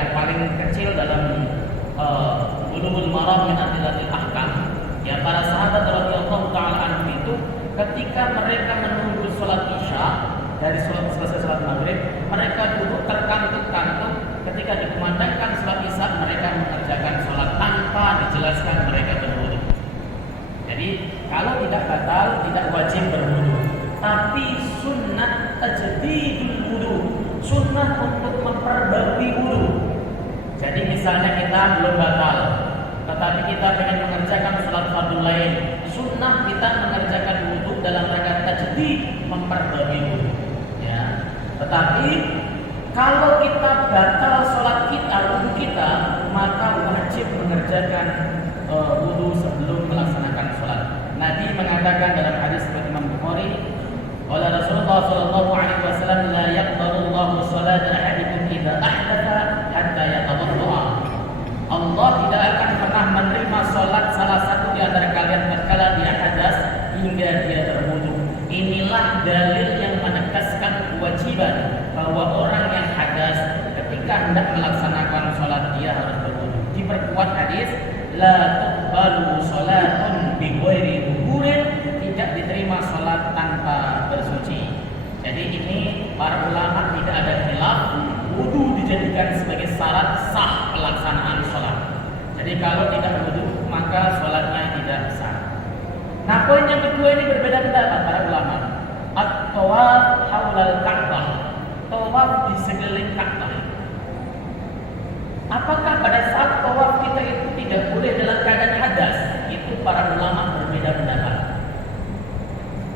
yang paling kecil dalam Bulughul Maram min Adillatil Ahkam. Ya, para sahabat radhiyallahu taala anhum itu ketika mereka menunggu sholat Isya dari selesai sholat Maghrib, mereka duduk terkantuk-kantuk. Ketika dikumandangkan sholat Isya, mereka mengerjakan sholat tanpa dijelaskan mereka berwudu. Jadi kalau tidak batal, tidak wajib berwudu, tapi sunnah tajdidul wudu, sunnah untuk memperbarui wudu. Jadi misalnya kita belum batal, tetapi kita ingin mengerjakan sholat fardhu lain, sunnah kita mengerjakan wudu dalam rangka tajdid, memperbarui wudu. Ya. Tetapi kalau kita batal sholat kita, wudu kita, maka wajib mengerjakan wudu sebelum melaksanakan sholat. Nabi mengatakan dalam hadis Imam Bukhari, qala Rasulullah sallallahu alaihi wasallam, la yaqbalu Allahu salata ahadikum idza ahdatha hatta yatawadda. Allah tidak akan pernah menerima sholat salah satu di antara kalian tatkala dia hadas hingga dia berwudu. Inilah dalil yang menegaskan kewajiban bahwa orang yang hadas ketika hendak melaksanakan sholat dia harus berwudu. Diperkuat hadis, la tuqbalu sholatun bi ghairi wudu'in, tidak diterima sholat tanpa bersuci. Jadi ini para ulama tidak ada khilaf, wudu dijadikan sebagai syarat sah pelaksanaan sholat. Jadi kalau tidak wudu maka sholatnya tidak sah. Nah, poin yang kedua ini berbeda pendapat para ulama. At-tawaf haulal Ka'bah, tawaf di sekeliling Ka'bah. Apakah pada saat tawaf kita itu tidak boleh dalam keadaan hadas? Itu para ulama berbeda pendapat.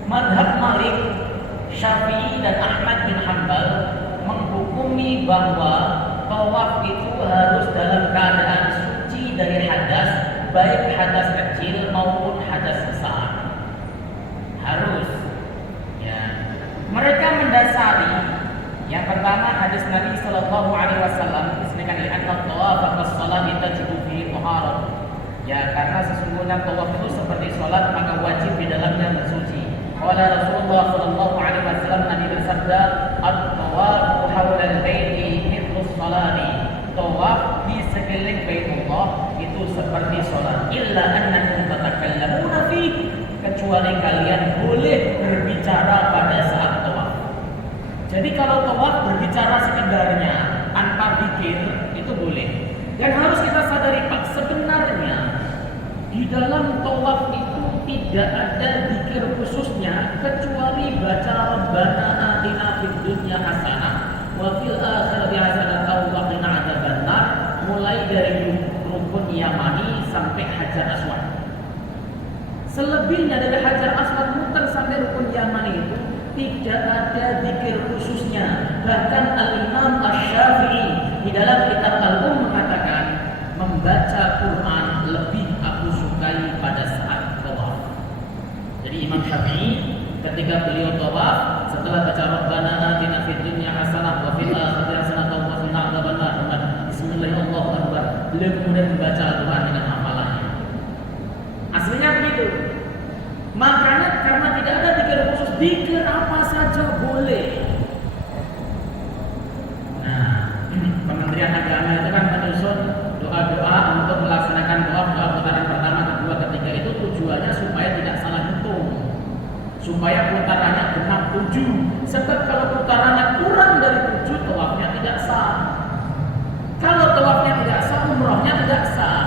Madhab Malik, Syafi'i dan Ahmad bin Hanbal menghukumi bahwa tawaf itu harus dalam keadaan suci dari hadas, baik hadas kecil maupun hadas besar. Harus. Ya. Mereka mendasari yang pertama hadis Nabi sallallahu alaihi wasallam disebutkan li anna tawaf as-salat tajibu fi taharah. Ya, karena sesungguhnya tawaf itu seperti salat maka wajib di dalamnya bersuci. Qala Rasulullah sallallahu alaihi wasallam, Nabi bersabda, at-tawaf haula al-baiti mithlu as-salati. Tawaf di sekeliling Baitullah itu seperti salat. Illa annakum tatakallamuna fi, kecuali kalian boleh berbicara pada saat tawaf. Jadi kalau tawaf berbicara sekedarnya tanpa zikir itu boleh. Dan harus kita sadari Pak, sebenarnya di dalam tawaf itu tidak ada zikir khususnya kecuali baca Rabbana atina fid dunya hasanah wa fil akhirati hasanah wa qina adzabannar, mulai dari rukun Yamani sampai Hajar Aswad. Selebihnya dari Hajar Aswad muter sampai rukun Yamani itu tidak ada zikir khususnya. Bahkan Al-Imam Asy-Syafi'i di dalam kitab Al-Um mengatakan, membaca Quran lebih aku sukai pada saat tawaf. Jadi Imam Syafi'i ketika beliau tawaf, setelah baca Rabbana atina fid dunya hasanah wa fil akhirati hasanah wa qina adzabannar, bismillahirrahmanirrahim, beliau kemudian membaca Al-Quran dengan hafalannya. Aslinya begitu. Makanya karena tidak ada zikir khusus, zikir apa saja boleh. Nah, Kementerian Agama itu kan menyusun doa-doa untuk melaksanakan doa putaran pertama, kedua, ketiga, itu tujuannya supaya tidak salah hitung, supaya putarannya genap 7. Sebab kalau putarannya kurang dari 7, tawafnya tidak sah. Kalau tawafnya tidak sah, umrohnya tidak sah.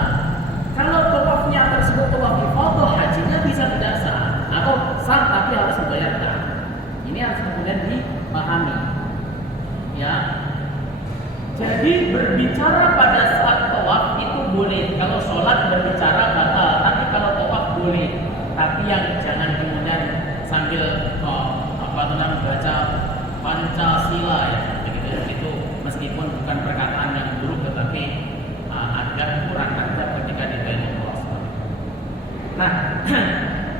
Kalau tawafnya tersebut tawaf ifadah, hajinya bisa tidak sah, atau sah tapi harus dibayarkan. Ini harus kemudian dipahami. Ya. Jadi berbicara pada saat tawaf itu boleh. Kalau sholat berbicara batal, tapi kalau tawaf boleh. Tapi yang jangan kemudian sambil baca Pancasila ya, begitu ya. Itu meskipun bukan perkataan yang buruk, tetapi agak kurang adab ketika dibayar Allah. Nah,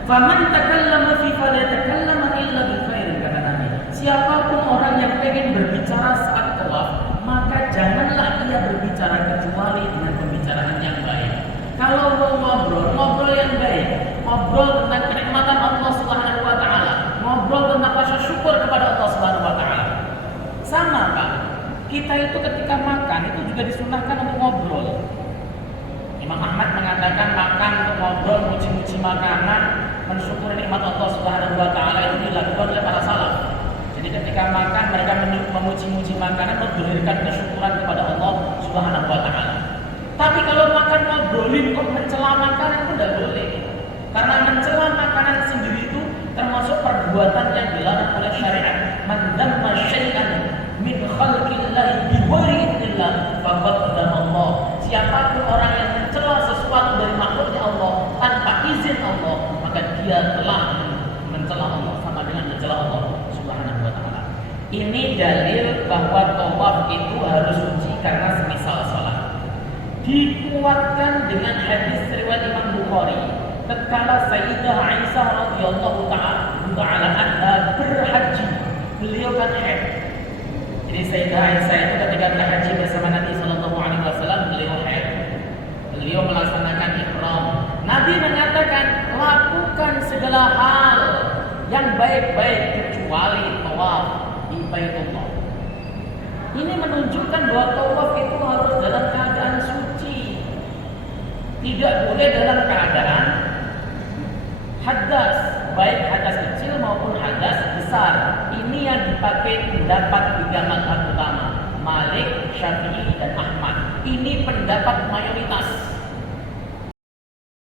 faman takallama fi fala takallama illa bil khair, kata Nabi. Siapapun orang yang ingin berbicara saat tawaf, maka janganlah ia berbicara kecuali dengan pembicaraan yang baik. Kalau mau ngobrol yang baik, ngobrol tentang kenikmatan Allah Subhanahu wa taala, ngobrol tentang rasa syukur kepada Allah Subhanahu wa taala. Sama Pak, kita itu ketika makan itu juga disunahkan untuk ngobrol. Imam Ahmad mengatakan makan untuk ngobrol, muji-muji makanan, mensyukuri nikmat Allah Subhanahu wa taala itu dilakukan oleh para salaf. Jadi ketika makan mereka memuji-muji makanan, memberikan kesyukuran kepada Allah Subhanahu wa taala. Tapi kalau makan ngobrolin kok mencela makanan itu tidak boleh. Karena mencela makanan sendiri itu termasuk perbuatan yang dilarang oleh syariat. Man dzamma syai'an min khalqillah bi ghairi idznillah faqad dzamma. Siapapun orang yang mencela sesuatu dari makhluknya Allah tanpa izin Allah, maka dia telah mencela Allah, sama dengan mencela Allah Subhanahu wa taala. Ini dalil bahwa tawaf itu harus suci karena semisal salat. Dikuatkan dengan hadis riwayat Imam Bukhari tatkala Sayyidah Aisyah radhiyallahu taala anha berhaji, beliau kan haid. Jadi Sayyidah Aisyah itu ketika berhaji bersama Nabi sallallahu alaihi wasallam, beliau haid. Beliau melaksanakan ihram. Nabi mengatakan, lakukan segala hal yang baik-baik kecuali tawaf di Baitullah. Ini menunjukkan bahwa tawaf itu harus dalam keadaan suci. Tidak boleh dalam keadaan hadas, baik hadas kecil maupun hadas besar. Ini yang dipakai pendapat tiga mazhab utama, Malik, Syafi'i, dan Ahmad. Ini pendapat mayoritas.